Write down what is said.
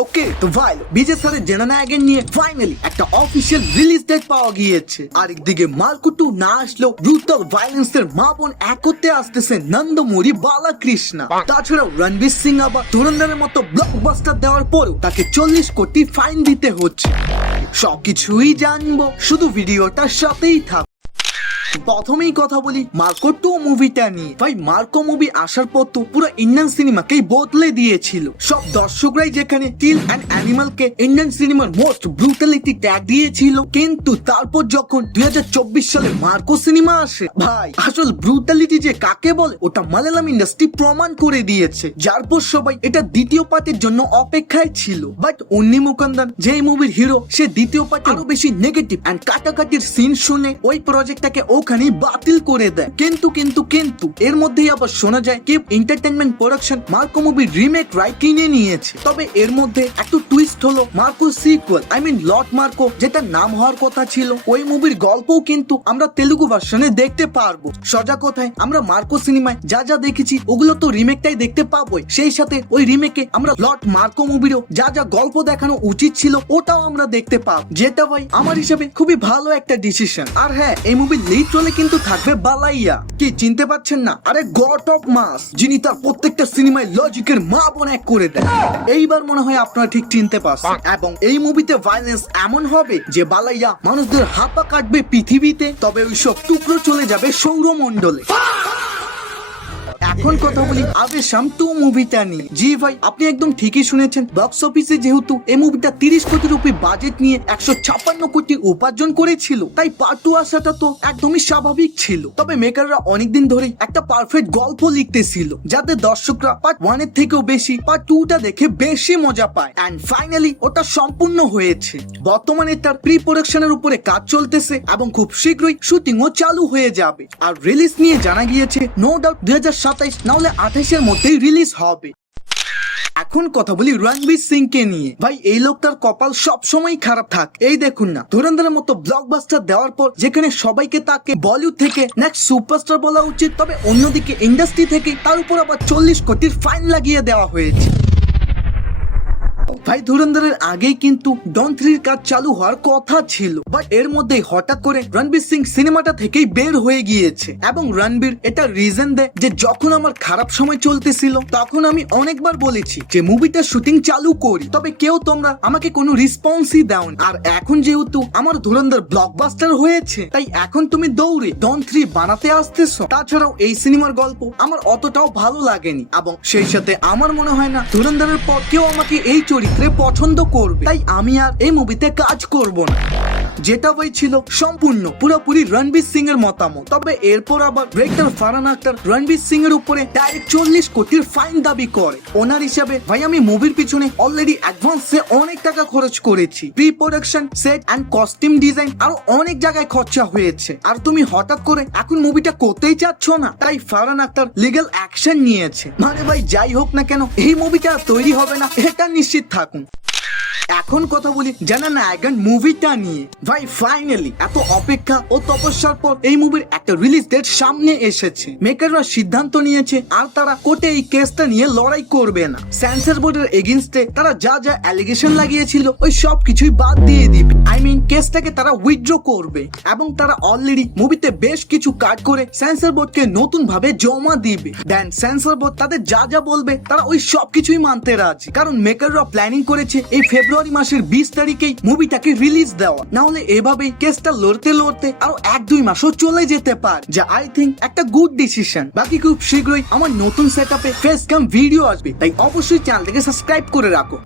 ওকে তো ভাই বিজয় স্যারের জননায়কের নিয়ে ফাইনালি একটা অফিসিয়াল রিলিজ ডেট পাওয়া গিয়েছে। আরেকদিকে মার্কো 2 না আসলেও ব্রুটাল ভায়োলেন্সের মা বোন এক করতে আসতেছে নন্দমুরি বালাকৃষ্ণা। তাছাড়াও রণবীর সিং আবার ধুরন্ধরের মতো ব্লকবাস্টার দেওয়ার পরও তাকে 40 কোটি ফাইন দিতে হচ্ছে। সবকিছুই জানবো, শুধু ভিডিওটার সাথেই থাক। প্রথমেই কথা বলি মার্কো 2 মুভিটা নিয়ে। ভাই মার্কো মুভি আসার পর তো পুরো ইন্ডিয়ান সিনেমাকেই বদলে দিয়েছিল। সব দর্শকরাই যেখানে টিল অ্যান্ড অ্যানিমালকে ইন্ডিয়ান সিনেমার মোস্ট ব্রুটালিটি ট্যাগ দিয়েছিল, কিন্তু তারপর যখন 2024 সালে মার্কো সিনেমা আসে, ভাই আসল ব্রুটালিটি যে কাকে বলে ওটা মালায়ালাম ইন্ডাস্ট্রি প্রমাণ করে দিয়েছে। যার পর সবাই এটা দ্বিতীয় পার্টের জন্য অপেক্ষায় ছিল। বাট উন্নি মুকুন্দন যে মুভির হিরো, সে দ্বিতীয় পার্টে আরো বেশি নেগেটিভ অ্যান্ড কাটাকাটির সিন শুনে ওই প্রজেক্টটাকে ওখানে বাতিল করে দেয়। কিন্তু এর মধ্যেই আবার শোনা যায় কি এন্টারটেইনমেন্ট প্রোডাকশন মার্কো মুভির রিমেক রাইট কিনে নিয়েছে। তবে এর মধ্যে একটু টুইস্ট হলো, মার্কো সিকুয়েল লর্ড মার্কো যেটা নাম হওয়ার কথা ছিল, ওই মুভির গল্পও কিন্তু আমরা তেলুগু ভার্সনে দেখতে পারবো। সোজা কথায় আমরা মার্কো সিনেমায় যা যা দেখেছি ওগুলো তো রিমেকটাই দেখতে পাবোই। সেই সাথে ওই রিমেকে আমরা লর্ড মার্কো মুভিরও যা যা গল্প দেখানো উচিত ছিল ওটাও আমরা দেখতে পাবো, যেটা ভাই আমার হিসেবে খুবই ভালো একটা ডিসিশন। আর হ্যাঁ, এই মুভির লিড রোলে কিন্তু থাকবে বালাইয়া। কি চিনতে পারছেন না? আরে গড অফ মাস, যিনি তার প্রত্যেকটা সিনেমায় লজিকের মা বোন এক করে দেয়। এইবার মনে হয় আপনারা ঠিক চিনতে পারছেন। এবং এই মুভিতে ভায়োলেন্স এমন হবে যে বালাইয়া মানুষদের হাত কাটবে পৃথিবীতে, তবে ওইসব টুকরো চলে যাবে সৌরমণ্ডলে। এখন কথা বলি আবেশাম 2 মুভিটা নিয়ে। জি ভাই, আপনি একদম ঠিকই শুনেছেন। বক্স অফিসে যেহেতু এই মুভিটা 30 কোটি রুপি বাজেট নিয়ে 156 কোটি উপার্জন করেছিল, তাই পার্ট 2 আসাটা তো একদমই স্বাভাবিক ছিল। তবে মেকাররা অনেকদিন ধরেই একটা পারফেক্ট গল্প লিখতেছিল, যাতে দর্শকরা পার্ট 1 এর থেকেও বেশি পার্ট 2টা দেখে বেশি মজা পায়। এন্ড ফাইনালি ওটা সম্পূর্ণ হয়েছে। বর্তমানে তার প্রি প্রোডাকশনের উপরে কাজ চলতেছে এবং খুব শীঘ্রই শুটিংও চালু হয়ে যাবে। আর রিলিজ নিয়ে জানা গিয়েছে নো ডাউট 2027 না হলে 28 এর মধ্যেই রিলিজ হবে। এখন কথা বলি রণবীর সিং কে নিয়ে। ভাই এই লোকটার কপাল সব সময় খারাপ থাক। এই দেখুন না, ধুরন্ধরের মতো ব্লকবাস্টার দেওয়ার পর যেখানে সবাইকে তাকে বলিউড থেকে নেক্সট সুপারস্টার বলা উচিত, তবে অন্যদিকে ইন্ডাস্ট্রি থেকে তার উপর আবার 40 কোটির ফাইন লাগিয়ে দেওয়া হয়েছে। ভাই ধুরন্ধরের আগেই কিন্তু ডন 3 কাজ চালু হওয়ার কথা ছিল, বাট এর মধ্যেই হঠাৎ করে রণবীর সিং সিনেমাটা থেকেই বের হয়ে গিয়েছে। এবং রণবীর এটা রিজন দেয় যে যখন আমার খারাপ সময় চলতেছিল তখন আমি অনেকবার বলেছি যে মুভিটা শুটিং চালু করি, তবে কেউ তোমরা আমাকে কোনো রেসপন্সই দাওনি। আর এখন যেহেতু আমার ধুরন্ধর ব্লকবাস্টার হয়েছে, তাই এখন তুমি দৌড়ে ডন 3 বানাতে আসতেছো। তাছাড়াও এই সিনেমার গল্প আমার অতটাও ভালো লাগেনি, এবং সেই সাথে আমার মনে হয় না ধুরন্ধরের পর কেউ আমাকে এই চরিত্রে পছন্দ করবে, তাই আমি আর এই মুভিতে কাজ করব না। যেটা ভাই ছিল সম্পূর্ণ পুরোপুরি রণবীর সিং এর মতামত। তবে এরপর আবার ডিরেক্টর ফারহান আখতার রণবীর সিং এর উপরে ডাইরেক্ট 40 কোটির ফাইন দাবি করে। ওনার হিসাবে ভাই আমি মুভির পিছনে অলরেডি অ্যাডভান্সে অনেক টাকা খরচ করেছি, pre production, set and costume design আরো অনেক জায়গায় খরচা হয়েছে, আর তুমি হঠাৎ করে এখন মুভিটা করতেই চাচ্ছ না। তাই ফারহান আখতার লিগ্যাল অ্যাকশন নিয়েছে। মানে ভাই যাই হোক না কেন, এই মুভিটা তৈরি হবে না এটা নিশ্চিত থাকুন। এখন কথা বলি জননায়কন মুভিটা নিয়ে। ভাই ফাইনালি এত অপেক্ষা ও তপস্যার পর এই মুভির একটা রিলিজ ডেট সামনে এসেছে। মেকাররা সিদ্ধান্ত নিয়েছে আর তারা কোর্টে এই কেসটা নিয়ে লড়াই করবে না। সেন্সর বোর্ডের এগেইনস্টে তারা যা যা অ্যালিগেশন লাগিয়েছিল ওই সব কিছুই বাদ দিয়ে দিবে। কেসটাকে তারা উইথড্র করবে, এবং তারা অলরেডি মুভিতে বেশ কিছু কাট করে সেন্সর বোর্ডকে নতুন ভাবে জমা দিবে। দেন সেন্সর বোর্ড তাদের যা যা বলবে তারা ওই সব কিছুই মানতে রাজি, কারণ মেকাররা প্ল্যানিং করেছে এই ফেব্রুয়ারি মাসের 20 তারিখেই মুভিটাকে রিলিজ দেওয়া। না হলে এভাবে কেসটা লড়তে লড়তে আরো 1-2 মাসও চলে যেতে পারে, যা আই থিঙ্ক একটা গুড ডিসিশন। বাকি খুব শীঘ্রই আমার নতুন সেটআপে ফেস ক্যাম ভিডিও আসবে, তাই অবশ্যই চ্যানেলটাকে সাবস্ক্রাইব করে রাখো।